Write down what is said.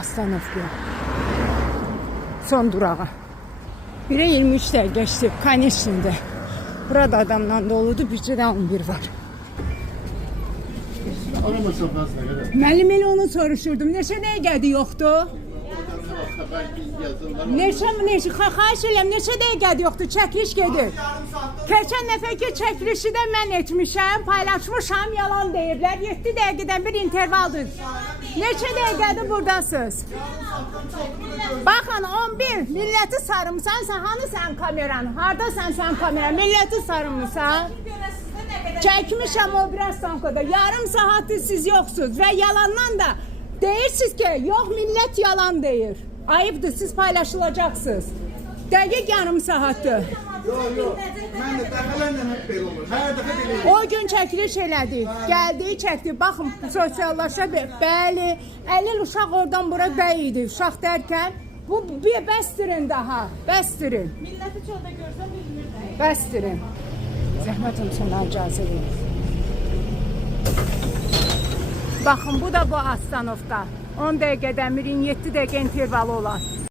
Astanovka. Son durağı. 1'e 23 dəqiqə geçti. Konечныйdə. Burada adamla doludur. Bircə də 11 var. Müəllim elə onu soruşurdum. Neçə dəqiqədir yoxdur? Xahiş edirəm, neçə dəqiqədir yoxdur? Çəkiliş gedir. Keçən dəfə ki çəkilişi də mən etmişəm, paylaşmışam, yalan deyiblər. 7 dəqiqədən bir intervaldır. Neçə dəqiqədir buradasınız? Baxın, 11 milləti sarımsan, hanı sən kameran? Harada sən kameran? Milləti sarımsan? Çəkmişəm o biraz stankada. Yarım saatdir siz yoxsuz və yalandan da deyirsiniz ki, yox millət yalan deyir. Ayıbdır, siz paylaşılacaqsınız. Dəqiq yarım saatdir. Yox. Mən də dəfələrlə hep belə olur. Hər dəfə belə olur. O gün çəkiliş elədi. Gəldi, çəkdi. Baxın, sosiallaşa bəli. Əlil uşaq oradan bura bəy idi. Uşaq dərkən bu bəstirin daha. Bəstirin. Milləti çöldə görsə bilmir. Bəstirin. Zəhmət olsun, icazə verin. Baxın, bu da bu Astanovka. 10 dəqiqədən 27 dəqiqə intervalı olan.